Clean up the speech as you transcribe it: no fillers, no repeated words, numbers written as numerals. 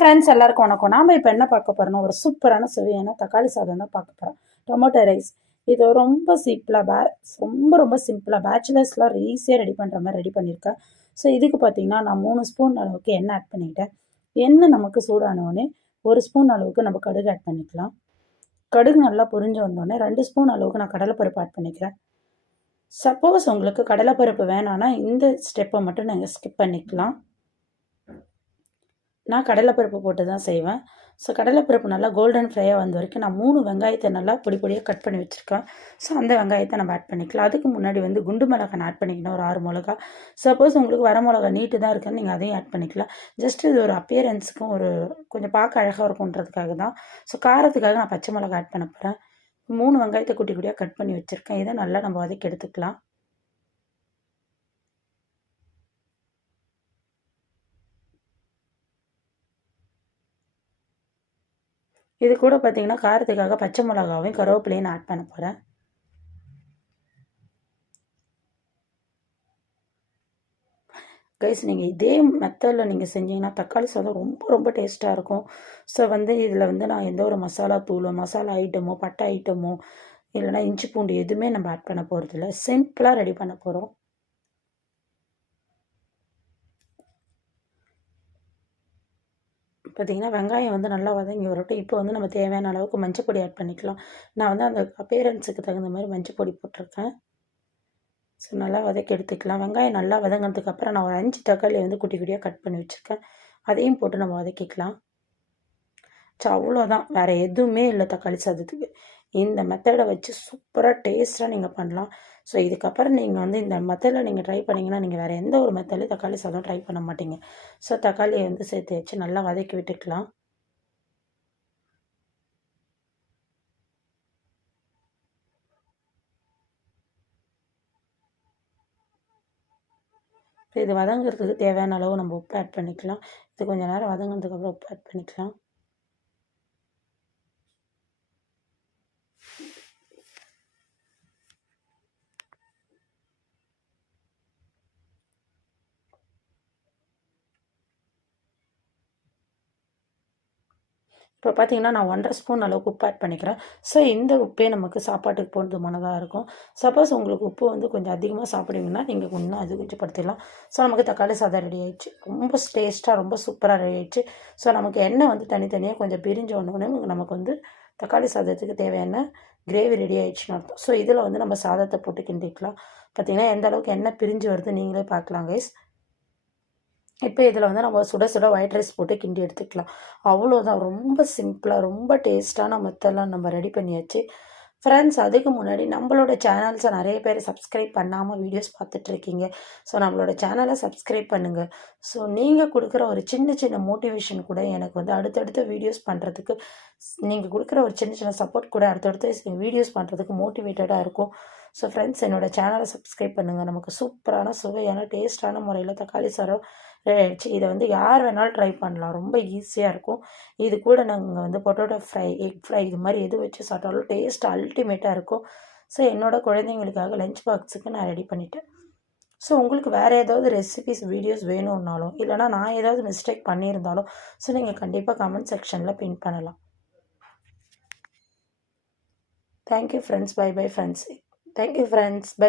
Friends எல்லாருக்கும் வணக்கம். நாம் இப்போ என்ன பார்க்க போகிறோம்னா ஒரு சூப்பரான சுவையான தக்காளி சாதம் தான் பார்க்க போகிறோம். Tomato rice. இது ரொம்ப ரொம்ப சிம்பிளாக பேச்சுலர்ஸ்லாம் ஈஸியாக ரெடி பண்ணுற மாதிரி ரெடி பண்ணியிருக்கேன். ஸோ இதுக்கு பார்த்தீங்கன்னா நான் 3 ஸ்பூன் அளவுக்கு எண்ணெய் ஆட் பண்ணிக்கிட்டேன். எண்ணெய் நமக்கு சூடானோடனே 1 ஸ்பூன் அளவுக்கு நம்ம கடுகு ஆட் பண்ணிக்கலாம். கடுகு நல்லா பொரிஞ்சு வந்தோடனே 2 ஸ்பூன் அளவுக்கு நான் கடலைப்பருப்பு ஆட் பண்ணிக்கிறேன். சப்போஸ் உங்களுக்கு கடலைப்பருப்பு வேணான்னா இந்த ஸ்டெப்பை மட்டும் நீங்கள் ஸ்கிப் பண்ணிக்கலாம். நான் கடலைப்பருப்பு போட்டு தான் செய்வேன். ஸோ கடலைப்பருப்பு நல்லா கோல்டன் ஃப்ரையாக வந்த வரைக்கும் நான் 3 வெங்காயத்தை நல்லா பொடியாக கட் பண்ணி வச்சுருக்கேன். ஸோ அந்த வெங்காயத்தை நம்ம ஆட் பண்ணிக்கலாம். அதுக்கு முன்னாடி குண்டு மிளகாய் ஆட் பண்ணிக்கணும், ஒரு 6 மிளகா. சப்போஸ் உங்களுக்கு வர மிளகா நீட்டு தான் இருக்குன்னு நீங்கள் அதையும் ஆட் பண்ணிக்கலாம். ஜஸ்ட் இது ஒரு அப்பியரன்ஸுக்கும் கொஞ்சம் பார்க்க அழகாக இருக்குன்றதுக்காக தான். ஸோ காரத்துக்காக நான் பச்சை மிளகா ஆட் பண்ண போகிறேன். 3 வெங்காயத்தை குட்டி குட்டியாக கட் பண்ணி வச்சுருக்கேன். இதை நல்லா நம்ம வதக்கி எடுத்துக்கலாம். இது கூட பார்த்தீங்கன்னா காரத்துக்காக பச்சை மிளகாவையும் கருவேப்பிலையும் நான் ஆட் பண்ண போகிறேன். கைஸ், நீங்கள் இதே மெத்தடில் நீங்கள் செஞ்சீங்கன்னா தக்காளி சாதம் ரொம்ப டேஸ்ட்டாக இருக்கும். ஸோ இதில் நான் எந்த ஒரு மசாலா தூளோ மசாலா ஐட்டமோ பட்டை ஐட்டமோ இல்லைனா இஞ்சி பூண்டு எதுவுமே நம்ம ஆட் பண்ண போகிறதில்ல. சிம்பிளாக ரெடி பண்ண போகிறோம். பார்த்திங்கன்னா வெங்காயம் நல்லா வதங்கி வரட்டும். இப்போ நம்ம தேவையான அளவுக்கு மஞ்சப்பொடி ஆட் பண்ணிக்கலாம். நான் அந்த அப்பேரன்ஸுக்கு தகுந்த மாதிரி மஞ்சப்பொடி போட்டிருக்கேன். ஸோ நல்லா வதக்கி எடுத்துக்கலாம். வெங்காயம் நல்லா வதங்கினதுக்கப்புறம் நான் ஒரு 5 தக்காளி குட்டி குட்டியாக கட் பண்ணி வச்சுருக்கேன். அதையும் போட்டு நம்ம வதக்கிக்கலாம். ஸோ அவ்வளோதான், வேறு எதுவுமே இல்லை தக்காளி சாதத்துக்கு. இந்த மெத்தடை வச்சு சூப்பராக டேஸ்ட்டாக நீங்கள் பண்ணலாம். ஸோ இதுக்கப்புறம் நீங்கள் இந்த மெத்தடில் நீங்கள் ட்ரை பண்ணிங்கன்னா நீங்கள் வேறு எந்த ஒரு மெத்தட்லையும் தக்காளி சாதம் ட்ரை பண்ண மாட்டீங்க. ஸோ தக்காளியை சேர்த்து வச்சு நல்லா வதக்கி விட்டுக்கலாம். இது வதங்கிறதுக்கு தேவையான அளவு நம்ம உப்பு ஆட் பண்ணிக்கலாம். இது கொஞ்சம் நேரம் வதங்கினதுக்கப்புறம் உப்பு ஆட் பண்ணிக்கலாம். இப்போ பார்த்தீங்கன்னா நான் 1.5 ஸ்பூன் அளவுக்கு உப்பு ஆட் பண்ணிக்கிறேன். ஸோ இந்த உப்பே நமக்கு சாப்பாட்டுக்கு போதுமானதாக இருக்கும். சப்போஸ் உங்களுக்கு உப்பு கொஞ்சம் அதிகமாக சாப்பிடுவீங்கன்னா நீங்கள் இன்னும் அதிகப்படுத்திடலாம். ஸோ நமக்கு தக்காளி சாதம் ரெடி ஆகிடுச்சு. ரொம்ப டேஸ்ட்டாக ரொம்ப சூப்பராக ரெடி ஆகிடுச்சு. ஸோ நமக்கு எண்ணெய் தனித்தனியாக கொஞ்சம் பிரிஞ்ச உடனே நமக்கு தக்காளி சாதத்துக்கு தேவையான கிரேவி ரெடி ஆகிடுச்சுன்னு அர்த்தம். ஸோ இதில் நம்ம சாதத்தை போட்டு கிண்டிக்கலாம். பார்த்திங்கன்னா எந்த அளவுக்கு எண்ணெய் பிரிஞ்சு வருது நீங்களே பார்க்கலாம் கைஸ். இப்போ இதில் நம்ம சுட சுட ஒயிட் ரைஸ் போட்டு கிண்டி எடுத்துக்கலாம். அவ்வளோதான், ரொம்ப சிம்பிளாக ரொம்ப டேஸ்ட்டான மெத்தட்லாம் நம்ம ரெடி பண்ணியாச்சு. ஃப்ரெண்ட்ஸ், அதுக்கு முன்னாடி நம்மளோட சேனல்ஸை நிறைய பேர் சப்ஸ்கிரைப் பண்ணாமல் வீடியோஸ் பார்த்துட்ருக்கீங்க. ஸோ நம்மளோட சேனலை சப்ஸ்கிரைப் பண்ணுங்கள். ஸோ நீங்கள் கொடுக்குற ஒரு சின்ன மோட்டிவேஷன் கூட எனக்கு அடுத்தடுத்த வீடியோஸ் பண்ணுறதுக்கு, நீங்கள் கொடுக்குற ஒரு சின்ன சப்போர்ட் கூட அடுத்தடுத்து வீடியோஸ் பண்ணுறதுக்கு மோட்டிவேட்டடாக இருக்கும். ஸோ ஃப்ரெண்ட்ஸ், என்னோடய சேனலை சப்ஸ்கிரைப் பண்ணுங்கள். நமக்கு சூப்பரான சுவையான டேஸ்ட்டான முறையில் தக்காளி சாதம் ஆயிடுச்சு. இதை யார் வேணாலும் ட்ரை பண்ணலாம், ரொம்ப ஈஸியாக இருக்கும். இது கூட நாங்கள் பொட்டேட்டோ ஃப்ரை, எக் ஃப்ரை இது மாதிரி எது வச்சு சாப்பிட்டாலும் டேஸ்ட் அல்டிமேட்டாக இருக்கும். ஸோ என்னோடய குழந்தைங்களுக்காக லஞ்ச் பாக்ஸுக்கு நான் ரெடி பண்ணிட்டேன். ஸோ உங்களுக்கு வேறு ஏதாவது ரெசிபிஸ் வீடியோஸ் வேணும்னாலும் இல்லைனா நான் ஏதாவது மிஸ்டேக் பண்ணியிருந்தாலும் ஸோ நீங்கள் கண்டிப்பாக கமெண்ட் செக்ஷனில் பின் பண்ணலாம். Thank you friends. Bye friends. Thank you friends. By.